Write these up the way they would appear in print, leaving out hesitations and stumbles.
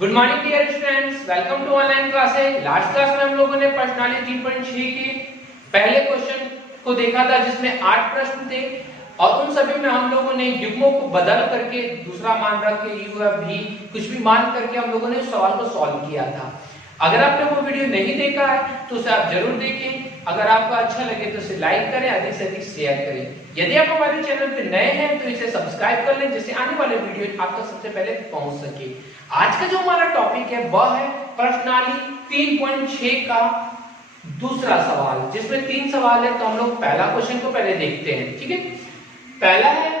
Good morning dear students, welcome to online classes. Last class में हम लोगों ने प्रश्नावली 3.6 के पहले क्वेश्चन को देखा था जिसमें 8 प्रश्न थे और उन सभी में हम लोगों ने युग्मों को बदल करके दूसरा मान रख के यू या भी कुछ भी मान करके हम लोगों ने सवाल को सॉल्व किया था। अगर आपने वो वीडियो नहीं देखा है तो उसे आप जरूर देखें। अगर आपको अच्छा लगे तो इसे लाइक करें, अधिक से अधिक शेयर करें। यदि आप हमारे चैनल पे नए हैं तो इसे सब्सक्राइब कर लें जिससे आने वाले वीडियो आप तक सबसे पहले पहुंच सके। आज का जो हमारा टॉपिक है वह है प्रश्नावली 3.6 का दूसरा सवाल, जिसमें 3 सवाल है। तो हम लोग पहला क्वेश्चन को पहले देखते हैं, ठीक है। पहला है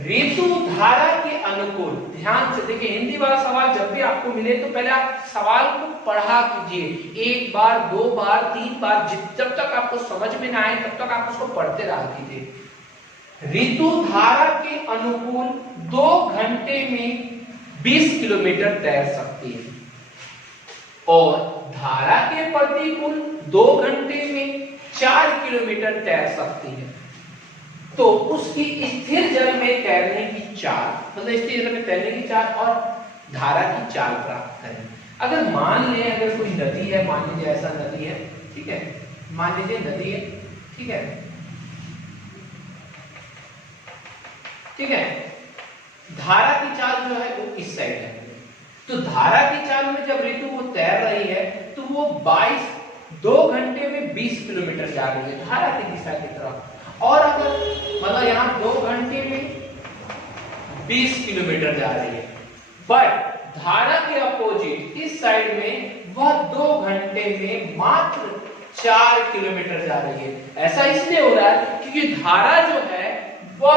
ऋतु धारा के अनुकूल। ध्यान से देखिए, हिंदी वाला सवाल जब भी आपको मिले तो पहले आप सवाल को पढ़ा कीजिए, 1 बार 2 बार 3 बार, जब तक आपको समझ में ना आए तब तक आप उसको पढ़ते रहा कीजिए। ऋतु धारा के अनुकूल 2 घंटे में 20 किलोमीटर तैर सकती है और धारा के प्रतिकूल 2 घंटे में 4 किलोमीटर तैर सकती है। तो उसकी स्थिर जल में तैरने की चाल, मतलब स्थिर जल में तैरने की चाल और धारा की चाल प्राप्त करें। अगर मान लें अगर कोई नदी है, मान लीजिए ऐसा नदी है, ठीक है, मान लीजिए नदी है, ठीक है, ठीक है। धारा की चाल जो है वो इस साइड है, तो धारा की चाल में जब ऋतु वो तैर रही है तो वो 2 घंटे में 20 किलोमीटर जा रही है धारा की दिशा की तरफ। और अगर मतलब यहाँ 2 घंटे में 20 किलोमीटर जा रही है, बट धारा के अपोजिट इस साइड में वह 2 घंटे में मात्र 4 किलोमीटर जा रही है। ऐसा इसलिए हो रहा है क्योंकि धारा जो है वह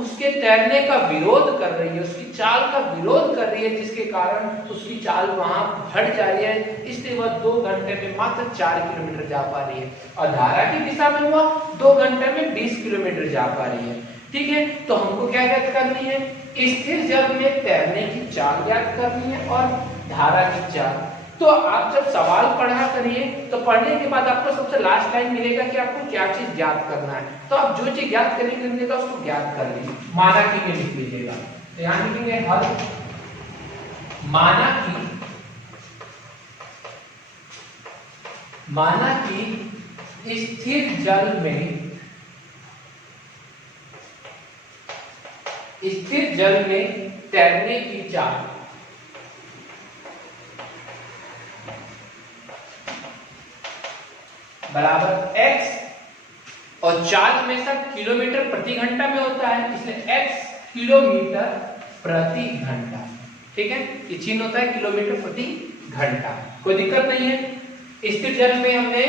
उसके तैरने का विरोध कर रही है, उसकी चाल का विरोध कर रही है, जिसके कारण उसकी चाल वहां बढ़ जा रही है। इसलिए वह 2 घंटे में मात्र 4 किलोमीटर जा पा रही है और धारा की दिशा में वह 2 घंटे में 20 किलोमीटर जा पा रही है, ठीक है। तो हमको क्या ज्ञात करनी है? स्थिर जल में तैरने की चाल ज्ञात करनी है और धारा की चाल। तो आप जब सवाल पढ़ा करिए तो पढ़ने के बाद आपको सबसे लास्ट लाइन मिलेगा कि आपको क्या चीज ज्ञात करना है। तो आप जो चीज ज्ञात करेंगे तो उसको ज्ञात कर लीजिए, माना कि में लिख लीजिएगा। तो यहां लिखेंगे हल माना कि स्थिर जल में तैरने की चाल बराबर x और चाल हमेशा किलोमीटर प्रति घंटा में होता है, इसलिए x किलोमीटर प्रति घंटा, ठीक है। ये चिन्ह होता है किलोमीटर प्रति घंटा, कोई दिक्कत नहीं है। स्थिर जल में हमने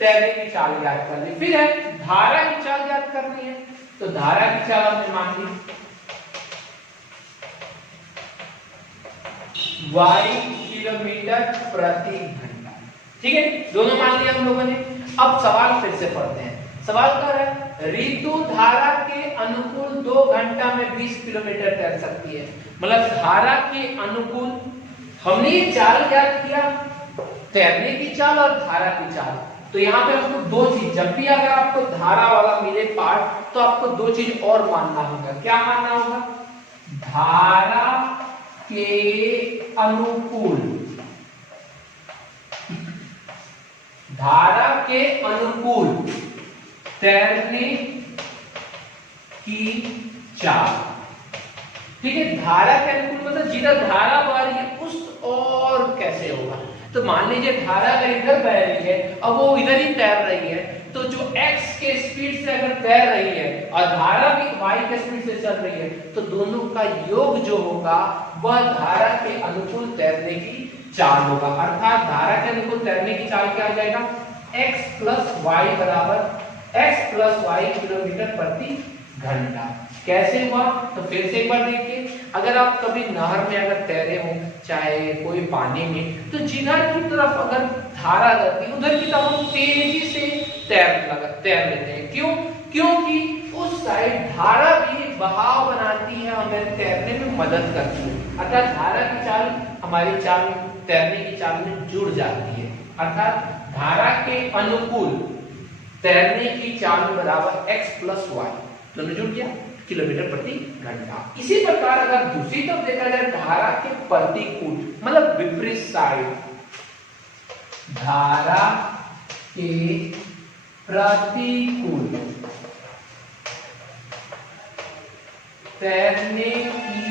तैरने की चाल ज्ञात कर ली। फिर है धारा की चाल ज्ञात करनी है, तो धारा की चाल हमने मान ली y किलोमीटर प्रति घंटा, ठीक है। दोनों मान लिया हम लोगों ने। अब सवाल फिर से पढ़ते हैं। सवाल क्या है? ऋतु धारा के अनुकूल 2 घंटा में 20 किलोमीटर तैर सकती है। मतलब धारा के अनुकूल हमने ये चाल ज्ञात किया, तैरने की चाल और धारा की चाल। तो यहाँ पे आपको 2 चीज, जब भी अगर आपको धारा वाला मिले पार्ट तो आपको 2 चीज और मानना होगा। क्या मानना होगा? धारा के अनुकूल, धारा के अनुकूल तैरने की चाल, ठीक है। धारा के अनुकूल मतलब जिधर धारा बह रही है उस और कैसे होगा। तो मान लीजिए धारा अगर इधर बह रही है अब वो इधर ही तैर रही है, तो जो x के स्पीड से अगर तैर रही है और धारा भी y के स्पीड से चल रही है, तो दोनों का योग जो होगा वह धारा के अनुकूल तैरने की चाल होगा। अर्थात धारा के अनुकूल तैरने की चाल क्या आ जाएगा? x प्लस वाई बराबर x प्लस वाई किलोमीटर प्रति घंटा। कैसे हुआ? तो फिर से एक बार देखिए, अगर आप कभी नहर में अगर तैरे हो चाहे कोई पानी में, तो जिधर की तरफ अगर धारा रहती है उधर की तरफ हम तेजी से तैर लेते हैं। क्यों? क्योंकि उस साइड धारा भी बहाव बनाती है, हमें तैरने में मदद करती है। अर्थात धारा की चाल हमारी चाल तैरने की चाल में जुड़ जाती है। अर्थात धारा के अनुकूल तैरने की चाल बराबर x प्लस वाई, दोनों जुड़ गया। किलोमीटर प्रति घंटा। इसी प्रकार अगर दूसरी तरफ देखा जाए धारा के प्रतिकूल मतलब विपरीत साइड, धारा के प्रतिकूल तैरने की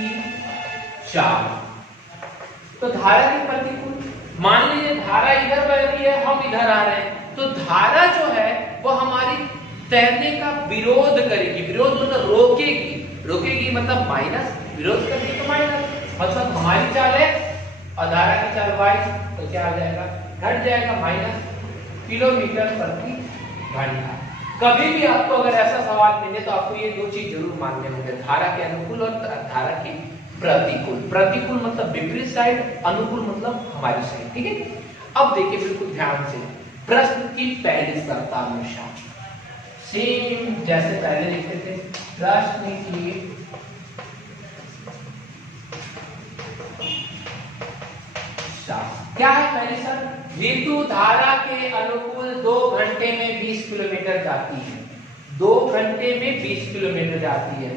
चाल, तो धारा के प्रतिकूल मान लीजिए धारा इधर बह रही है, हम इधर आ रहे हैं, तो धारा जो है वो हमारी तैरने का विरोध करेगी। विरोध मतलब रोकेगी, रोकेगी मतलब माइनस, विरोध करेगी तो माइनस, मतलब हमारी चाल है और धारा की चाल y, तो क्या आ जाएगा, घट जाएगा माइनस किलोमीटर प्रति घंटा। कभी भी आपको अगर ऐसा सवाल मिले तो आपको ये दो चीज जरूर मानने होंगे, धारा के अनुकूल और धारा के प्रतिकूल। प्रतिकूल मतलब विपरीत साइड, अनुकूल मतलब हमारी साइड। ठीक है, अब देखिए बिल्कुल ध्यान से प्रश्न की पहली शर्त अनुसार सेम जैसे पहले लिखते थे, प्रश्न की क्या है पहली शर्त, ऋतु धारा के अनुकूल 2 घंटे में 20 किलोमीटर जाती है, 2 घंटे में 20 किलोमीटर जाती है।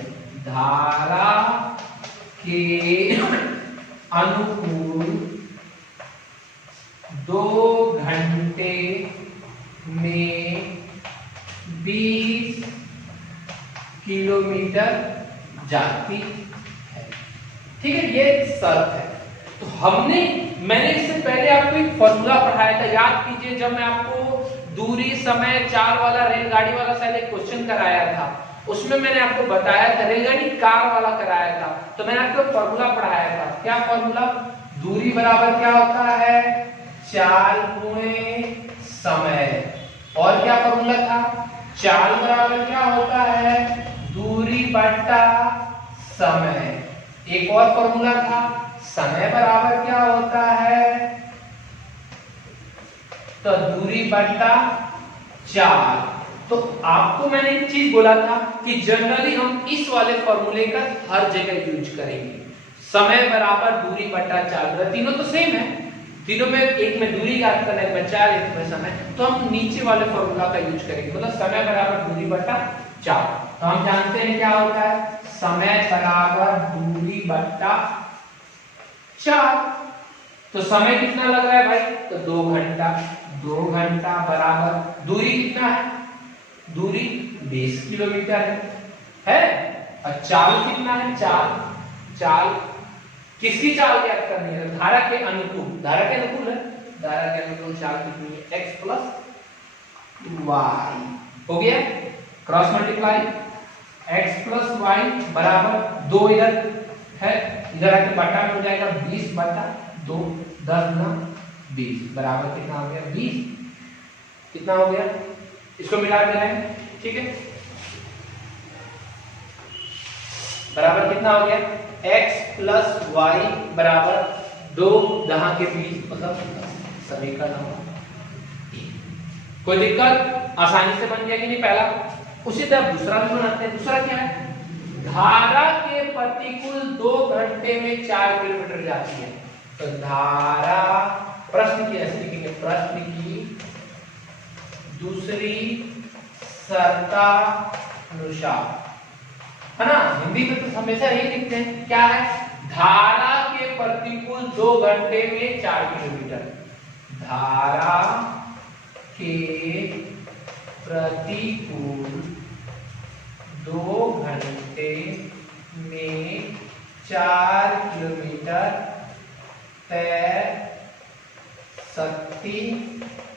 धारा के अनुकूल 2 घंटे में 20 किलोमीटर जाती है। ठीक है, ये शर्त है। तो मैंने इससे पहले आपको एक फॉर्मूला पढ़ाया था, याद कीजिए, जब मैं आपको दूरी समय चाल वाला रेलगाड़ी वाला शायद एक क्वेश्चन कराया था, उसमें मैंने आपको बताया था, रेलगाड़ी कार वाला कराया था, तो मैंने आपको फॉर्मूला पढ़ाया था। क्या फॉर्मूला, दूरी बराबर क्या होता है, चाल गुणे समय, और क्या फॉर्मूला था, चाल बराबर क्या होता है, दूरी बटा समय। एक और फॉर्मूला था, समय बराबर क्या होता है, तो दूरी बटा चाल। तो आपको मैंने एक चीज बोला था कि जनरली हम इस वाले फॉर्मूले का हर जगह यूज करेंगे, समय बराबर दूरी बटा चाल। तीनों तो सेम है, तीनों में एक में दूरी ज्ञात करना है, एक में चाल, एक में समय, तो हम नीचे वाले फॉर्मूला का यूज करेंगे, मतलब समय बराबर दूरी बटा चाल। तो हम जानते हैं क्या होता है, समय बराबर दूरी बटा चाल। तो समय कितना लग रहा है भाई, तो 2 घंटा, 2 घंटा बराबर दूरी कितना है, दूरी 20 किलोमीटर है, और चाल कितना है, चाल किसकी चाल ज्ञात करनी है, धारा के अनुकूल, धारा के अनुकूल है, धारा के अनुकूल चाल कितनी है, x प्लस वाई। हो गया, cross multiply, x plus Y बराबर 2 इधर है, इधर आके बटा में हो जाएगा 20 बटा 2, 10 गुना 20 बराबर कितना हो गया, 20। कितना हो गया, इसको मिला देना है, ठीक है, बराबर कितना हो गया, x प्लस वाई बराबर 2 दहा के 20, मतलब समीकरण नंबर 1। कोई दिक्कत, आसानी से बन गया कि नहीं पहला। उसी तरह दूसरा भी बनाते हैं। दूसरा क्या है, धारा के प्रतिकूल 2 घंटे में 4 किलोमीटर जाती है। तो धारा, प्रश्न की ऐसे लिखेंगे, प्रश्न की दूसरी शर्तानुसार, है ना, हिंदी में तो हमेशा यही लिखते हैं, क्या है, धारा के प्रतिकूल 2 घंटे में 4 किलोमीटर, धारा के प्रतिकूल 2 घंटे में 4 किलोमीटर तैर सकती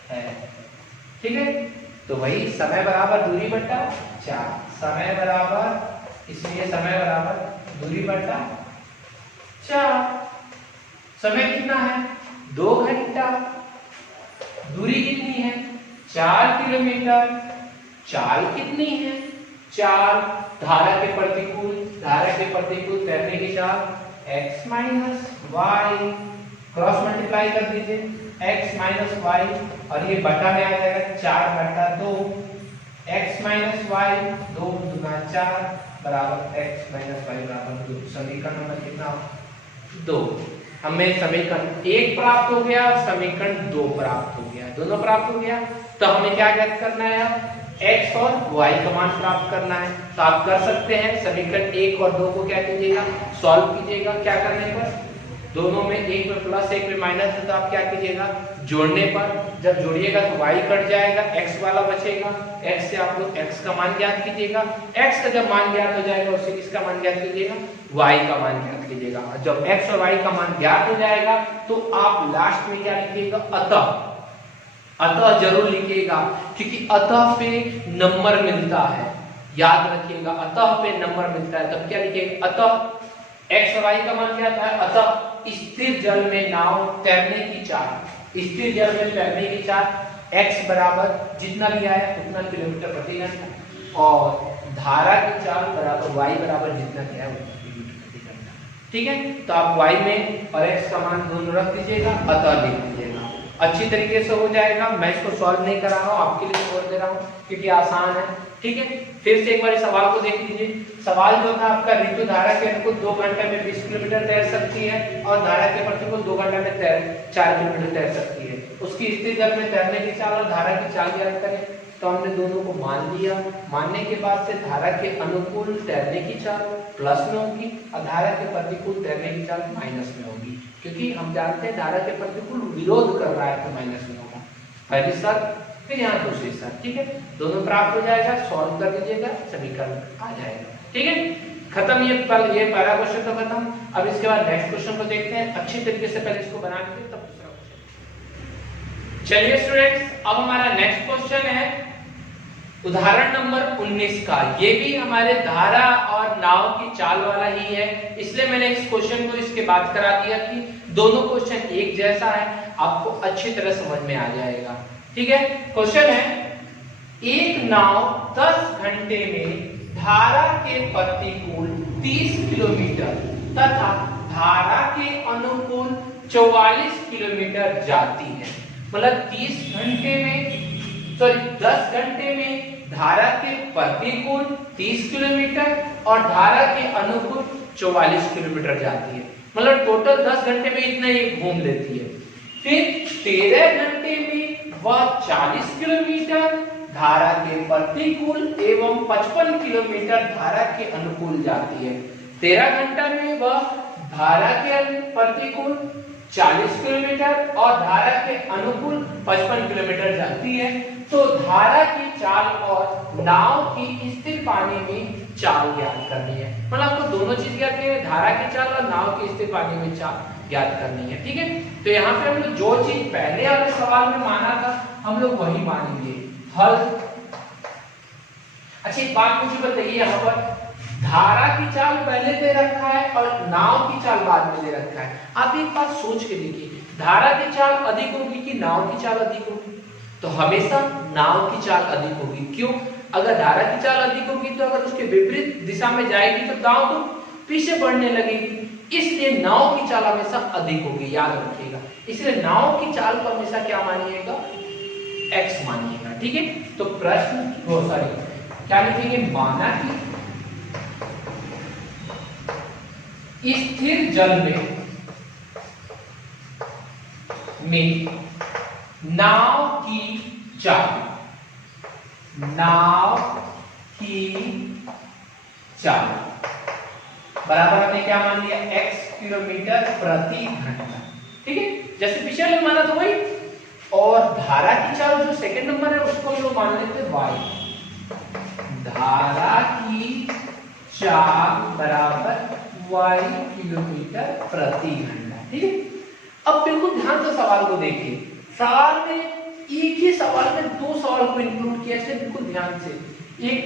है। ठीक है, तो वही समय बराबर दूरी बटा 4, समय बराबर, इसलिए समय बराबर दूरी बटा 4। समय कितना है, 2 घंटा, दूरी कितनी है, 4 किलोमीटर, चाल कितनी है, 4, धारा के प्रतिकूल तैरने की चाल x minus Y, cross multiply कर दीजिए, x माइनस वाई, और ये बटा में आ जाएगा 4 बटा 2, x माइनस वाई 2 गुना 4 बराबर x माइनस वाई बराबर 2। समीकरण नंबर कितना, 2। हमें समीकरण 1 प्राप्त हो गया और समीकरण 2 प्राप्त हो गया, दोनों प्राप्त हो गया। तो हमें क्या ज्ञात करना है, x और y का मान प्राप्त करना है। तो आप कर सकते हैं, समीकरण 1 और 2 को क्या कीजिएगा, सॉल्व कीजिएगा। क्या करने पर, दोनों में एक में प्लस एक में माइनस है, तो आप क्या कीजिएगा, जोड़ने पर जब जोड़िएगा तो y कट जाएगा, x वाला बचेगा, x से आप लोग x का मान ज्ञात कीजिएगा। x का जब मान ज्ञात हो जाएगा उससे किसका मान ज्ञात कीजिएगा, y का मान ज्ञात कीजिएगा। जब x और y का मान ज्ञात हो जाएगा तो आप लास्ट में क्या लिखिएगा, अतः। अतः जरूर लिखिएगा, क्योंकि अतः पे नंबर मिलता है, याद रखिएगा, अतः पे नंबर मिलता है। तब क्या लिखिएगा, अतः x और y का मान क्या था, अतः स्थिर जल में नाव तैरने की चाल, स्थिर जल में तैरने की चाल x बराबर जितना लिया है उतना किलोमीटर प्रति घंटा, और धारा की चाल बराबर y बराबर जितना लिया है उतना किलोमीटर प्रति घंटा। ठीक है, तो आप y में और x का मान दोनों रख दीजिएगा, अतः लिख दीजिएगा, अच्छी तरीके से हो जाएगा। मैं इसको सॉल्व नहीं कर रहा हूँ, आपके लिए छोड़ दे रहा हूँ क्योंकि आसान है। ठीक है, फिर से एक बार सवाल को देख लीजिए। सवाल जो था आपका, ऋतु धारा के अनुकूल 2 घंटे में 20 किलोमीटर तैर सकती है और धारा के प्रतिकूल 2 घंटे में 4 किलोमीटर तैर सकती है। उसकी स्थिर जल में तैरने की चाल और धारा की चाल ज्ञात करें। तो हमने दोनों को मान लिया, मानने के बाद से धारा के अनुकूल तैरने की चाल प्लस में होगी और धारा के प्रतिकूल तैरने की चाल माइनस में होगी, क्योंकि हम जानते हैं धारा के प्रतिकूल विरोध कर रहा है तो माइनस में होगा। पहली शर्त, फिर यहाँ दूसरी शर्त। ठीक है, दोनों प्राप्त हो जाएगा, सॉल्व कर दीजिएगा, समीकरण आ जाएगा। ठीक है, खत्म, ये पहला क्वेश्चन तो खत्म। अब इसके बाद नेक्स्ट क्वेश्चन को देखते हैं अच्छी तरीके से, पहले इसको बना के तब दूसरा क्वेश्चन। चलिए स्टूडेंट्स, अब हमारा नेक्स्ट क्वेश्चन है उदाहरण नंबर 19 का। ये भी हमारे धारा और नाव की चाल वाला ही है, इसलिए मैंने इस क्वेश्चन को इसके बाद करा दिया कि दोनों क्वेश्चन एक जैसा है, आपको अच्छी तरह समझ में आ जाएगा। ठीक है, क्वेश्चन है, एक नाव 10 घंटे में धारा के प्रतिकूल 30 किलोमीटर तथा धारा के अनुकूल 44 किलोमीटर जाती है। मतलब 10 घंटे में धारा के प्रतिकूल 30 किलोमीटर और धारा के अनुकूल 44 किलोमीटर जाती है। मतलब टोटल 10 घंटे में इतना ही घूम लेती है। फिर 13 घंटे में वह 40 किलोमीटर धारा के प्रतिकूल एवं 55 किलोमीटर धारा के अनुकूल जाती है। 13 घंटा में वह धारा के प्रतिकूल 40 किलोमीटर और धारा के अनुकूल 55 किलोमीटर जाती है। तो धारा की चाल और नाव की स्थिर पानी में चाल ज्ञात करनी है। मतलब आपको दोनों चीज ज्ञात करनी है, धारा की चाल और नाव की स्थिर पानी में चाल ज्ञात करनी है। ठीक है, तो यहाँ पे हम लोग जो चीज पहले वाले सवाल में माना था हम लोग वही मानेंगे। हल। अच्छा, एक बात मुझे बताइए, यहाँ पर धारा की चाल पहले दे रखा है और नाव की चाल बाद में दे रखा है। आप एक बात सोच के देखिए, धारा की चाल अधिक होगी कि नाव की चाल अधिक होगी? तो हमेशा नाव की चाल अधिक होगी। क्यों? अगर धारा की चाल अधिक होगी तो अगर उसके विपरीत दिशा में जाएगी तो नाव तो पीछे बढ़ने लगेगी, इसलिए नाव की चाल हमेशा अधिक होगी, याद रखिएगा। इसलिए नाव की चाल को हमेशा क्या मानिएगा, x मानिएगा। ठीक है, तो प्रश्न क्या लिखेंगे, माना कि स्थिर जल में नाव की चाल बराबर हमने क्या मान लिया, x किलोमीटर प्रति घंटा। ठीक है, जैसे पिछले में माना था वही। और धारा की चाल जो सेकंड नंबर है उसको हम लोग मान लेते y। धारा की चाल बराबर y किलोमीटर प्रति घंटा। ठीक है, अब बिल्कुल ध्यान से सवाल को देखिए। सवाल में एक ही सवाल में दो सवाल को इंक्लूड किया है, बिल्कुल ध्यान से। एक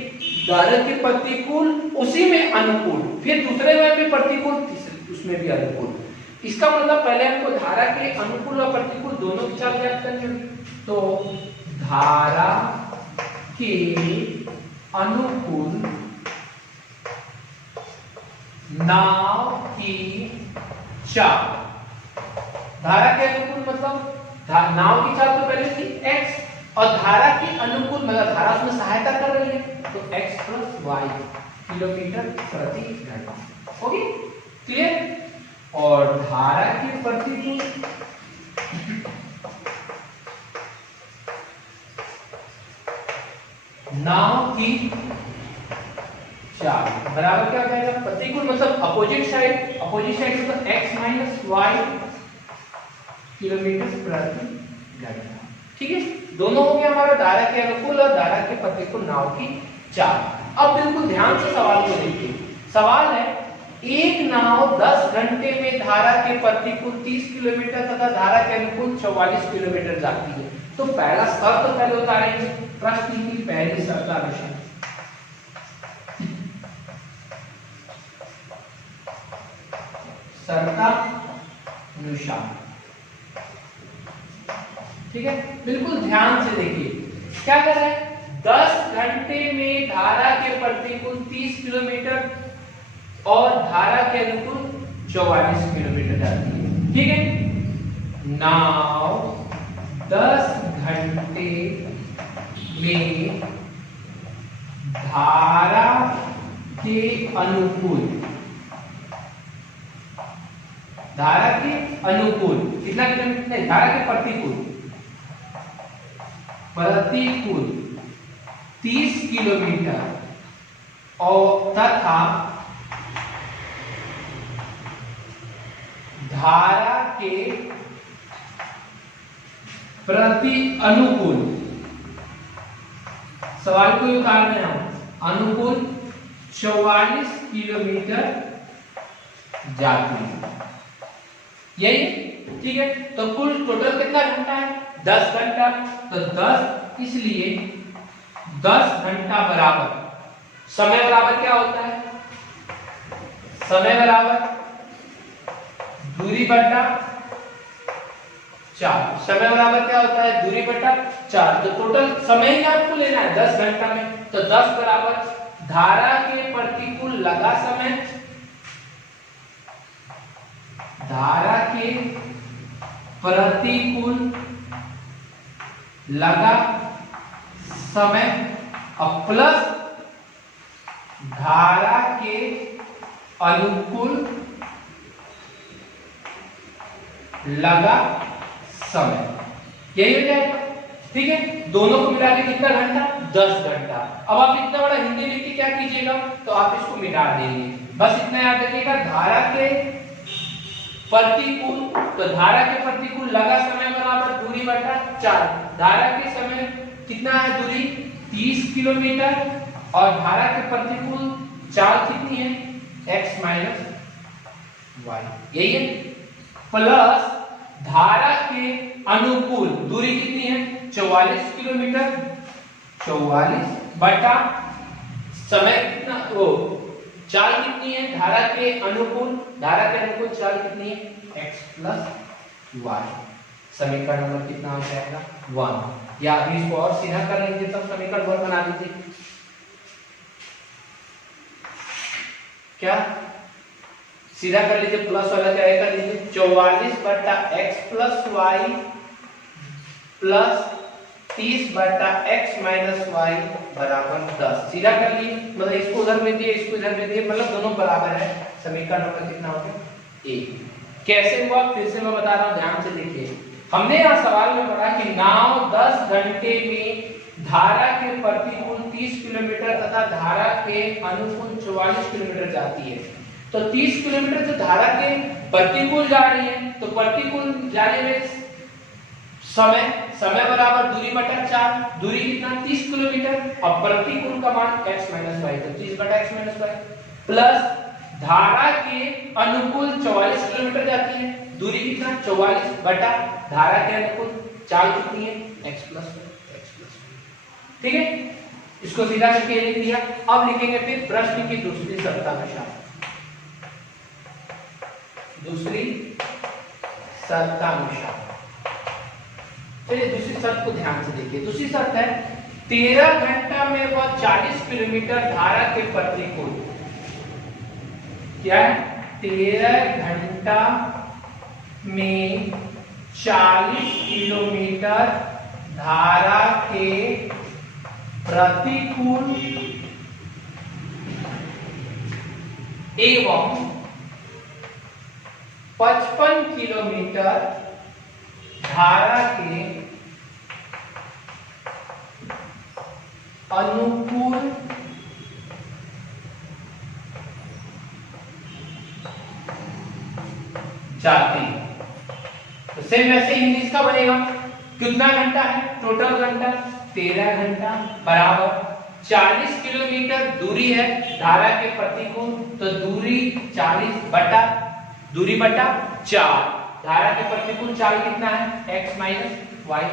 धारा के प्रतिकूल, उसी में अनुकूल, फिर दूसरे में भी प्रतिकूल, तीसरे उसमें भी अनुकूल। इसका मतलब पहले हमको धारा के अनुकूल और प्रतिकूल दोनों की चाल ज्ञात करनी होगी। तो धारा के अनुकूल नाव की चाल, धारा के अनुकूल मतलब नाव की चाल तो पहले थी x, और धारा के अनुकूल मतलब धारा उसमें सहायता कर रही है तो x + y किलोमीटर प्रति घंटा। होगी क्लियर? और धारा के प्रतिकूल नाव की चाल बराबर क्या हो जाएगा, प्रतिकूल मतलब अपोजिट साइड मतलब x माइनस वाई किलोमीटर प्रति घंटा। ठीक है, दोनों हो गया हमारा धारा के अनुकूल और धारा के प्रतिकूल नाव की चाल। अब बिल्कुल ध्यान से सवाल को देखिए। सवाल है एक नाव 10 घंटे में धारा के प्रतिकूल 30 किलोमीटर तथा धारा के अनुकूल 44 किलोमीटर जाती है। तो पहला शर्त पहले उतारेंगे, प्रश्न की पहली शर्त अनुसार ठीक है, बिल्कुल ध्यान से देखिए क्या कर रहा है, 10 घंटे में धारा के प्रतिकूल 30 किलोमीटर और धारा के अनुकूल 44 किलोमीटर जाती है। ठीक है, नाव 10 घंटे में धारा के अनुकूल कितना किलोमीटर नहीं, धारा के प्रतिकूल 30 किलोमीटर और तथा धारा के प्रति अनुकूल, सवाल को उतार रहे हम, अनुकूल 44 किलोमीटर जाती है, यही। ठीक है, तो कुल टोटल कितना घंटा है, 10 घंटा। तो 10 इसलिए 10 घंटा बराबर समय बराबर क्या होता है, समय बराबर दूरी बटा 4। समय बराबर क्या होता है, दूरी बटा 4। तो टोटल समय ही आपको लेना है 10 घंटा में। तो 10 बराबर धारा के प्रतिकूल लगा समय, धारा के प्रतिकूल लगा समय और प्लस धारा के अनुकूल लगा समय, यही हो जाएगा। ठीक है, दोनों को मिला के कितना घंटा, 10 घंटा। अब आप इतना बड़ा हिंदी लिख के क्या कीजिएगा, तो आप इसको मिटा देंगे, बस इतना याद रखिएगा, धारा के प्रतिकूल, तो धारा के प्रतिकूल लगा समय बराबर दूरी बटा 4। धारा के समय कितना है दूरी, 30 किलोमीटर और धारा के प्रतिकूल चाल कितनी है, x माइनस वाई, यही है। प्लस धारा के अनुकूल दूरी कितनी है, 44 किलोमीटर, 44 बटा समय कितना, वो चाल कितनी है, धारा के अनुकूल चाल कितनी है, x प्लस वाई। समीकरण नंबर कितना हो जाएगा, 1। या अभी इसको और सीधा कर लीजिए, तब समीकरण 1 बना दीजिए। क्या सीधा कर लीजिए, प्लस वाला क्या कर लीजिए, 44 बटा x प्लस वाई प्लस 30 बटा x माइनस वाई बराबर 10। सीधा कर लिए, मतलब इसको उधर में दिए, इसको इधर में दिए, मतलब दोनों बराबर है। समीकरण नंबर कितना हो गया, 1। कैसे हुआ, फिर से मैं बता रहा हूं, ध्यान से देखिए। हमने यहाँ सवाल में पढ़ा कि नाव 10 घंटे में धारा के प्रतिकूल 30 किलोमीटर तथा धारा के अनुकूल 44 किलोमीटर जाती है। तो 30 किलोमीटर तो धारा के प्रतिकूल जा रही है, तो प्रतिकूल जाने में समय बराबर दूरी बटा 4, दूरी कितना 30 किलोमीटर और प्रतिकूल का मान x माइनस वाई, तो 30 बटा x माइनस वाई प्लस धारा के अनुकूल 44 किलोमीटर जाती है, दूरी कितना 44 बटा धारा के अनुकूल चाल कितनी है, x प्लस। ठीक है, इसको सीधा करके लिख दिया। अब लिखेंगे फिर प्रश्न की दूसरी शर्तानुसार, दूसरी शर्तानुसार। चलिए दूसरी शर्त को ध्यान से देखिए। दूसरी शर्त है 13 घंटा में वह 40 किलोमीटर धारा के प्रतिकूल, क्या है, 13 घंटा में 40 किलोमीटर धारा के प्रतिकूल एवं 55 किलोमीटर धारा के अनुकूल जाती है। तो सेम वैसे इंग्लिश का बनेगा, कितना घंटा है टोटल घंटा 13 घंटा बराबर 40 किलोमीटर दूरी है धारा के प्रतिकूल, तो दूरी 40 बटा 4, धारा के प्रतिकूल चाल कितना है x माइनस वाई है,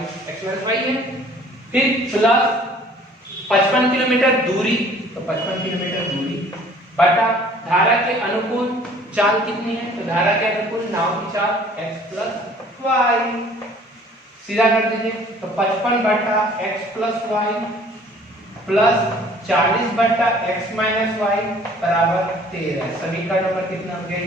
फिर प्लस 55 किलोमीटर दूरी, तो 55 किलोमीटर दूरी बटा धारा के अनुकूल चाल कितनी है, तो धारा के अनुकूल नाव की चाल x प्लस वाई, सीधा कर दीजिए, तो 55 बटा x प्लस वाई प्लस 40 बटा x माइनस वाई बराबर 13। समीकरण नंबर कितना हो गया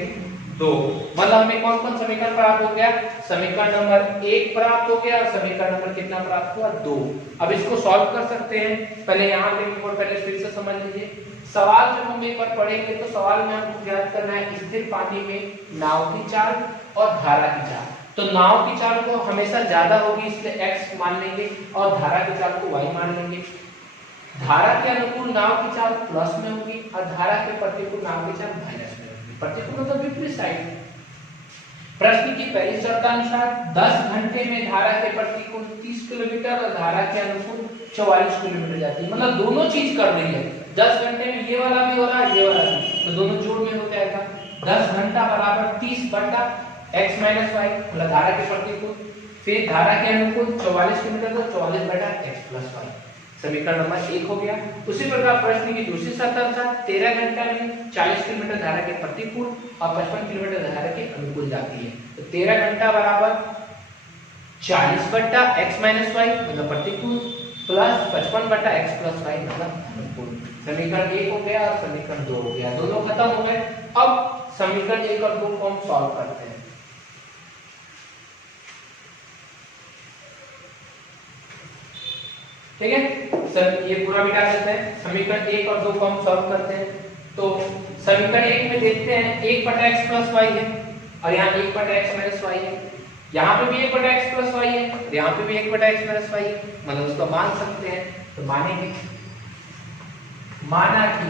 2। मतलब हमें कौन कौन समीकरण प्राप्त हो गया, समीकरण नंबर 1 प्राप्त हो गया और समीकरण नंबर कितना प्राप्त हुआ 2। अब इसको सॉल्व कर सकते हैं, पहले यहाँ लेके और पहले फिर से समझ लीजिए। सवाल जब हम एक बार पढ़ेंगे तो सवाल में हमको ज्ञात करना है स्थिर पानी में नाव की चाल और धारा की चाल। तो नाव की चाल को हमेशा ज्यादा होगी इसलिए x मान लेंगे और धारा की चाल को y मान लेंगे। धारा के अनुकूल नाव की चाल प्लस में होगी और धारा के प्रतिकूल नाव की चाल माइनस में होगी, प्रतिकूल मतलब विपरीत साइड। प्रश्न की पहली शर्तानुसार 10 घंटे में धारा के प्रतिकूल 30 किलोमीटर और धारा के अनुकूल 44 किलोमीटर जाती है, मतलब दोनों चीज कर रही है। 10 घंटे में ये वाला भी हो रहा है ये वाला भी, तो दोनों जोड़ में हो जाएगा। 10 घंटा बराबर 30 बटा x माइनस वाई, मतलब धारा के प्रतिकूल, फिर धारा के अनुकूल 44 किलोमीटर तो 44 बटा x प्लस वाई, समीकरण नंबर 1 हो गया। उसी प्रकार प्रश्न की दूसरी शर्त अनुसार 13 घंटा में 40 किलोमीटर धारा के प्रतिकूल और 55 किलोमीटर धारा के अनुकूल जाती है, तो 13 घंटा बराबर 40 बटा x माइनस वाई मतलब प्रतिकूल प्लस 55 बटा x प्लस वाई मतलब अनुकूल। समीकरण 1 हो गया और समीकरण 2 हो गया, दोनों खत्म हो गए। अब समीकरण 1 और 2 को हम सॉल्व करते हैं। ठीक है सर, ये पूरा मिटा देते हैं। समीकरण 1 और 2 को हम सॉल्व करते हैं। तो समीकरण 1 में देखते हैं 1 बटा x प्लस वाई है और यहाँ 1 बटा x माइनस वाई है, यहाँ पे भी 1 बटा x प्लस वाई है और यहाँ पे भी 1 बटा x माइनस वाई है, मतलब उसको मान सकते हैं। तो मानेंगे, माना कि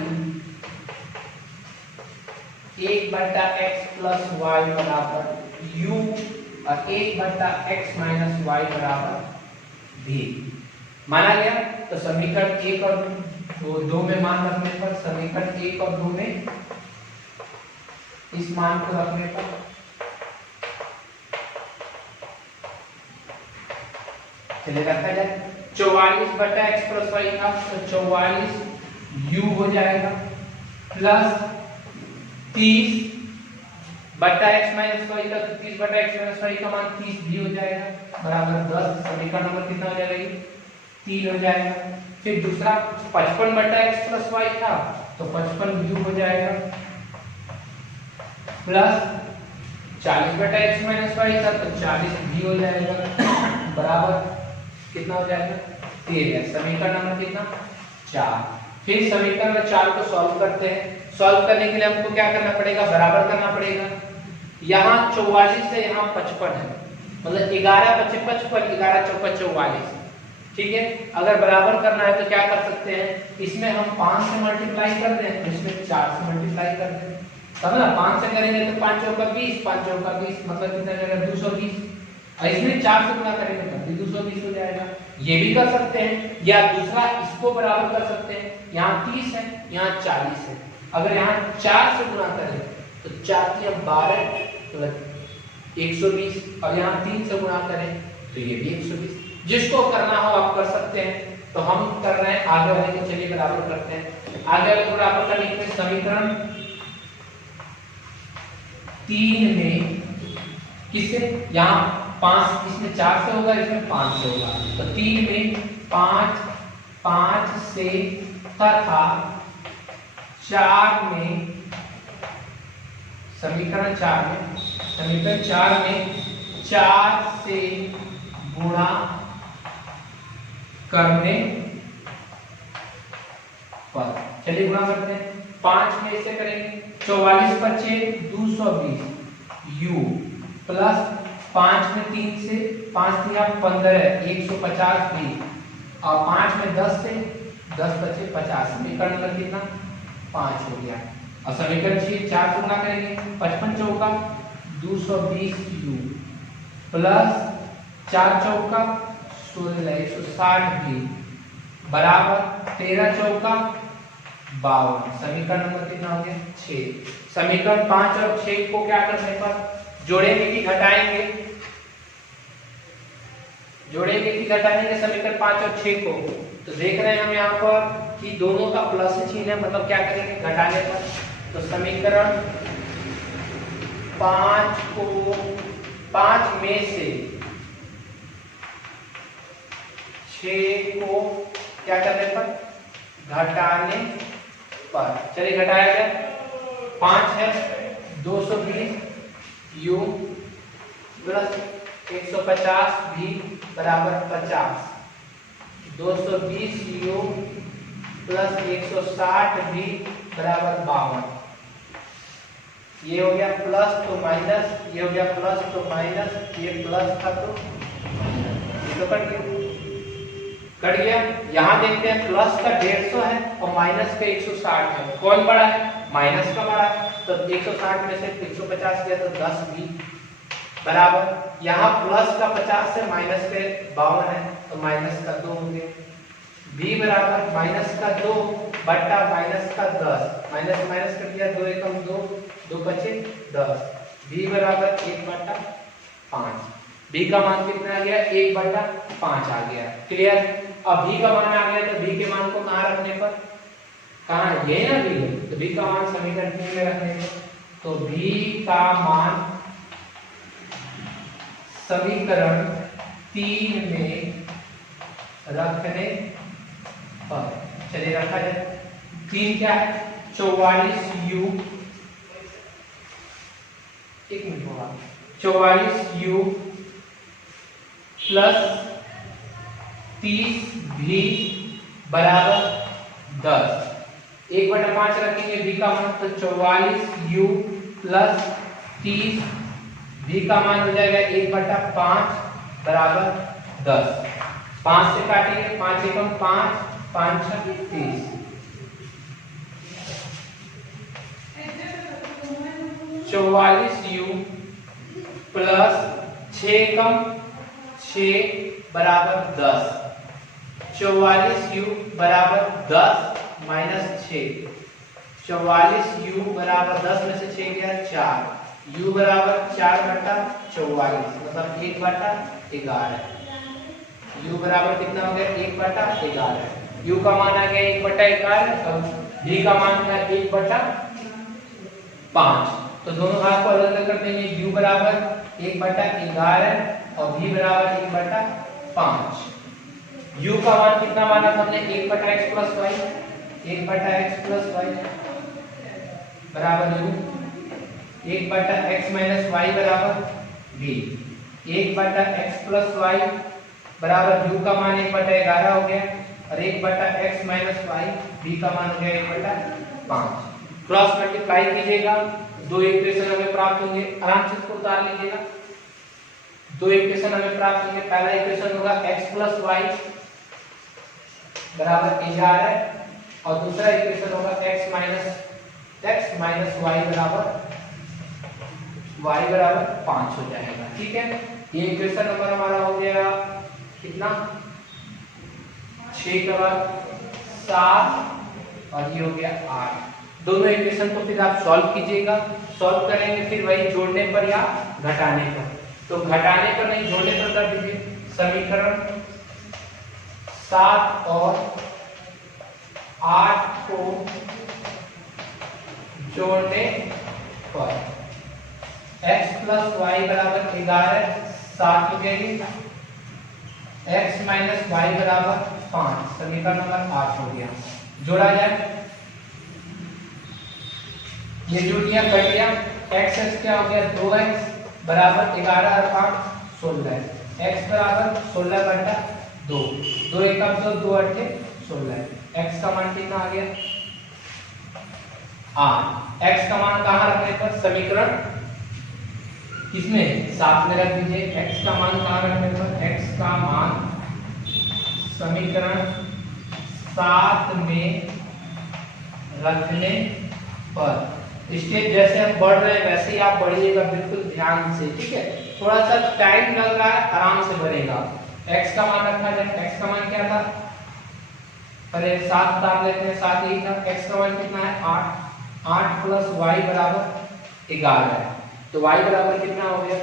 1 बटा x प्लस वाई बराबर u और 1 बटा x माइनस वाई बराबर v माना गया। तो समीकरण 1 और 2 में मान रखने पर, समीकरण 1 और 2 में इस मान को रखने पर चलिए रखा जाए 44 बटा x प्लस वाई का, तो 44 u हो जाएगा प्लस 30 बटा x माइनस वाई का, तो 30 बटा x माइनस वाई का मान 30 भी हो जाएगा बराबर 10। समीकरण नंबर कितना हो जाएगा 3 हो जाएगा। फिर दूसरा 55 बटा x प्लस वाई था तो 55 u हो जाएगा प्लस 40 बटा x माइनस वाई था तो 40 v हो जाएगा बराबर कितना हो जाएगा 13। समीकरण नंबर कितना 4। फिर समीकरण नंबर 4 को सॉल्व करते हैं। सॉल्व करने के लिए हमको क्या करना पड़ेगा, बराबर करना पड़ेगा। यहाँ 44 से यहाँ 55 है, मतलब 11 बचे 55, 11 चौका 44। ठीक है, अगर बराबर करना है तो क्या कर सकते हैं, इसमें हम 5 से मल्टीप्लाई कर दें तो इसमें 4 से मल्टीप्लाई कर दें, समझा। 5 से करेंगे तो 5 चौका 20, 5 चौका 20 मतलब कितना जाएगा 220, और इसमें 4 से गुणा करेंगे तो भी 220 हो जाएगा। ये भी कर सकते हैं, या दूसरा इसको बराबर कर सकते हैं। यहाँ 30 है, यहाँ 40 है, अगर यहाँ 4 से गुणा करें तो 4 की 12 मतलब 120, और यहाँ 3 से गुणा करें तो ये भी 120। जिसको करना हो आप कर सकते हैं। तो हम कर रहे हैं आगे वाले के, चलिए बराबर करते हैं। आगे वाले को बराबर करने के लिए समीकरण 3 में किससे, यहाँ 5 इसमें 4 से होगा, इसमें 5 से होगा, तो 3 में 5 से तथा 4 में, समीकरण 4 में 4 से गुणा करने पर, चलिए गुणा करते हैं। 5 में इसे करेंगे 44 बचे 220 u प्लस 5 में 3 से 5 3 15 150 v, और 5 में 10 से 10 बचे 50, समीकरण नंबर कितना 5 हो गया। और समीकरण 6 4 से गुणा करेंगे, 55 चौका 220 u प्लस 4 चौका 16 160 v बराबर 13 चौका 52। समीकरण नंबर कितना हो गया 6। समीकरण 5 और 6 को क्या करने पर जोड़ेंगे कि घटाएंगे? जोड़ेंगे कि घटाएंगे समीकरण 5 और 6 को? तो देख रहे हैं हम यहाँ पर कि दोनों का प्लस चिन्ह है, मतलब क्या करेंगे घटाने पर। तो समीकरण 5 को 5 में से 6 को क्या करने पर घटाने पर, चलिए घटाया गया। 5 है 220 u प्लस 150 v बराबर 50, 220 u प्लस 160 v बराबर 52। ये हो गया प्लस तो माइनस, ये हो गया प्लस तो माइनस, ये प्लस था तो ये तो कट गया, कट गया। यहाँ देखते हैं प्लस का 150 है और माइनस का 160 है, कौन बड़ा है? माइनस का बड़ा है। तो 160 में से 150 गया तो 10 v बराबर, यहाँ प्लस का 50 से माइनस के 52 है तो माइनस का 2 होंगे। v बराबर माइनस का 2 बट्टा माइनस का 10, माइनस माइनस कर दिया, 2 एकम 2, 2 बचे 10, v बराबर 1 बट्टा 5। v का मान कितना आ गया? 1 बट्टा 5 आ गया। क्लियर? अब v का मान आ गया तो v के मान को कहाँ रखने पर, कहाँ ये ना v, तो v का मान समीकरण 3 में रखने पर, तो v का मान समीकरण 3 में रखने पर, चलिए रखा जाए। 3 क्या है? 44 u, एक मिनट होगा, 44 u प्लस 30 v बराबर 10। 1/5 रखेंगे v का मान, तो 44 u प्लस 30 v का मान हो जाएगा 1/5 बराबर 10। 5 से काटेंगे, 5 एकम 5, 5 छक 30, 44 u प्लस 6 एकम 6 बराबर 10, 44 u बराबर 10 माइनस 6, 44 u बराबर 10 में से 6 गया 4, u बराबर 4/44 मतलब 1/11। u बराबर कितना हो गया? 1/11। u का मान आ गया 1/11 और v का मान था 1/5। तो दोनों भाग को अलग अलग कर देंगे। u बराबर 1/11 और v बराबर 1/5। u का मान कितना माना था हमने? 1/x plus y, 1/x plus y बराबर u, 1/x माइनस y बराबर v, 1/x प्लस y बराबर u का मान 1/11 हो गया और 1/x माइनस y v का मान हो गया 1/5। क्रॉस मल्टीप्लाई कीजिएगा, दो इक्वेशन हमें प्राप्त होंगे, आराम से इसको उतार लीजिएगा। दो इक्वेशन हमें प्राप्त होंगे, पहला इक्वेशन होगा x प्लस y बराबर 11 और दूसरा इक्वेशन होगा x माइनस y बराबर 5 हो जाएगा। ठीक है, ये इक्वेशन नंबर हमारा हो गया कितना? 6 के बाद 7 और ये हो गया 8। दोनों इक्वेशन को फिर आप सॉल्व कीजिएगा, सॉल्व करेंगे फिर वही जोड़ने पर या घटाने पर। तो घटाने पर नहीं, जोड़ने पर कर दीजिए। समीकरण 7 और 8 को जोड़ने पर x प्लस वाई बराबर 11 7 हो जाएगी, x माइनस वाई बराबर 5, समीकरण नंबर 8 हो गया। जोड़ा जाए, ये जुड़ गया, कट गया, x क्या हो गया 2x बराबर 11 और 5 16, x बराबर 16/2, 2 एकम 2 2 8 16, x का मान कितना आ गया 8। x का मान कहाँ रखने पर? समीकरण किसमें? 7 में रख दीजिए। x का मान कहाँ रखने पर? x का मान समीकरण साथ में रखने पर, स्टेप जैसे हम बढ़ रहे हैं वैसे ही आप बढ़िएगा, बिल्कुल ध्यान से, ठीक है। थोड़ा सा टाइम लग रहा है, आराम से बढ़ेगा। x का मान रखा जाए, x का मान क्या था, पहले 7 उतार लेते हैं, 7 यही था। x का मान कितना है 8, 8 प्लस y बराबर 11 है, तो y बराबर कितना हो गया,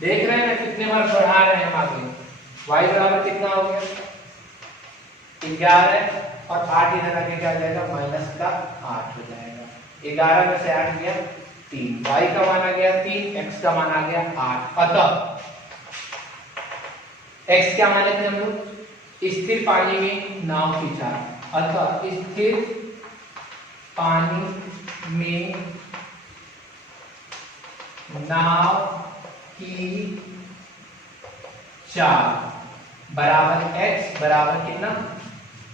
देख रहे हैं ना कितने बार बढ़ा रहे हैं आगे। y बराबर कितना हो गया 11 और 8 इधर आके क्या जाएगा माइनस का 8 हो जाएगा। 11 में से 8 गया 3, y का मान आ गया 3, x का मान आ गया 8। अतः x क्या मान लेते हैं हम लोग, स्थिर पानी में नाव की चाल। अतः स्थिर पानी में नाव की चाल बराबर x बराबर कितना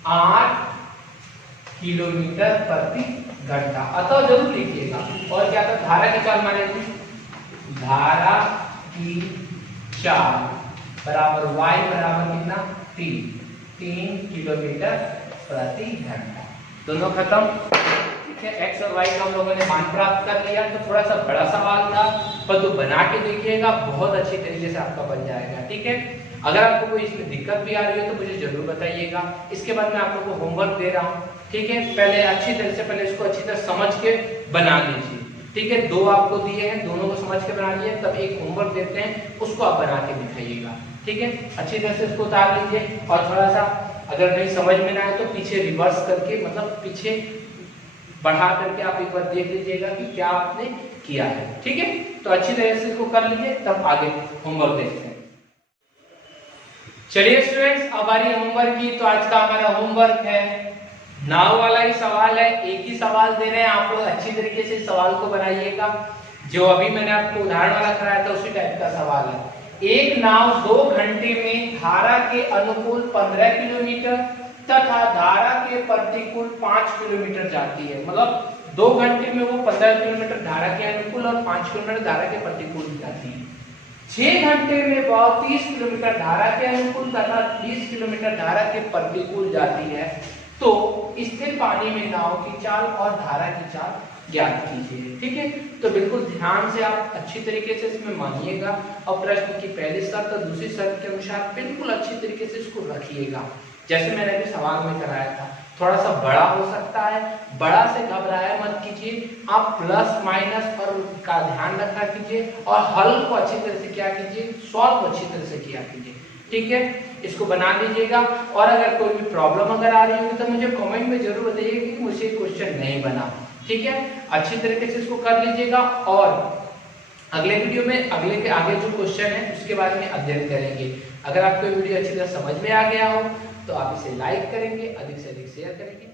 8 किलोमीटर प्रति घंटा। अतः जरूर लिखिएगा। और क्या था, धारा की चाल मानेंगे, धारा की चाल बराबर y बराबर कितना 3 किलोमीटर प्रति घंटा। दोनों खत्म, ठीक है। x और y का हम लोगों ने मान प्राप्त कर लिया। तो थोड़ा सा बड़ा सवाल था, पर तो बना के देखिएगा, बहुत अच्छी तरीके से आपका बन जाएगा, ठीक है। अगर आपको कोई इसमें दिक्कत भी आ रही है तो मुझे जरूर बताइएगा। इसके बाद मैं आप लोगों को होमवर्क दे रहा हूँ, ठीक है। पहले अच्छी तरह से पहले इसको अच्छी तरह समझ के बना लीजिए, ठीक है। 2 आपको दिए हैं, दोनों को समझ के बना लिए, तब एक होमवर्क देते हैं, उसको आप बना के दिखाइएगा, ठीक है। अच्छी तरह से इसको उतार लीजिए। और थोड़ा सा अगर नहीं समझ में ना आए तो पीछे रिवर्स करके, मतलब पीछे बढ़ा करके आप एक बार देख लीजिएगा कि क्या आपने किया है, ठीक है। तो अच्छी तरह से इसको कर लीजिए, तब आगे होमवर्क देखते हैं। चलिए स्टूडेंट्स, अब आ रही है होमवर्क की। तो आज का हमारा होमवर्क है नाव वाला ही सवाल है, एक ही सवाल दे रहे हैं, आप लोग अच्छी तरीके से सवाल को बनाइएगा। जो अभी मैंने आपको उदाहरण वाला कराया था उसी टाइप का सवाल है। एक नाव 2 घंटे में धारा के अनुकूल 15 किलोमीटर तथा धारा के प्रतिकूल 5 किलोमीटर जाती है। मतलब 2 घंटे में वो 15 किलोमीटर धारा के अनुकूल और 5 किलोमीटर धारा के प्रतिकूल जाती है। 6 घंटे में वह 30 किलोमीटर धारा के अनुकूल तथा 30 किलोमीटर धारा के प्रतिकूल जाती है। तो स्थिर पानी में नाव की चाल और धारा की चाल ज्ञात कीजिए, ठीक है। तो बिल्कुल ध्यान से आप अच्छी तरीके से इसमें मानिएगा और प्रश्न की पहली शर्त और दूसरी शर्त के अनुसार बिल्कुल अच्छी तरीके से इसको रखिएगा, जैसे मैंने अभी सवाल में कराया था। थोड़ा सा बड़ा हो सकता है, बड़ा से घबराया मत कीजिए, आप प्लस माइनस और का ध्यान रखा कीजिए और हल को अच्छी तरह से क्या कीजिए, सॉल्व को अच्छी तरह से किया कीजिए, ठीक है। इसको बना लीजिएगा। और अगर कोई भी प्रॉब्लम अगर आ रही होगी तो मुझे कमेंट में जरूर बताइए कि मुझे क्वेश्चन नहीं बना, ठीक है। अच्छी तरीके से इसको कर लीजिएगा और अगले वीडियो में अगले के आगे जो क्वेश्चन है उसके बारे में अध्ययन करेंगे। अगर आपको वीडियो अच्छी तरह समझ में आ गया हो तो आप इसे लाइक करेंगे, अधिक से अधिक शेयर करेंगे।